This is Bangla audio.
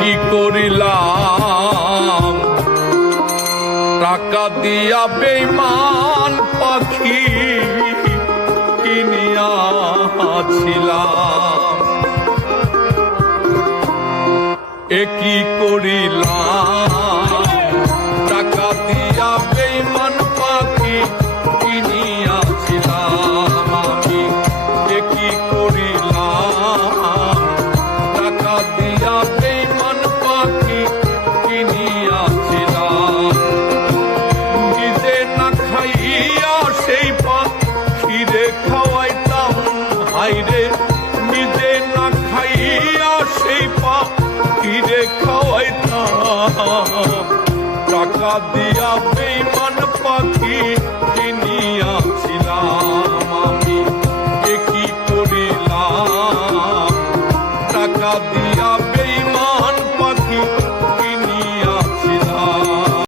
কি করিলাম টাকা দিয়া বেঈমান পাখি কিনিয়াছিলাম এ কি করিলাম টাকা দিয়া বেঈমান পাখি কিনিয়াছিলাম আমি এ কি করিলাম টাকা দিয়া বেঈমান পাখি কিনিয়াছিলাম নিজে না খাইয়া সেই পাখিরে খাওয়াইতাম হাইরে নিজে না খাইয়া সেই পাখিরে খাওয়াইতাম টাকা দিয়া বেঈমান পাখি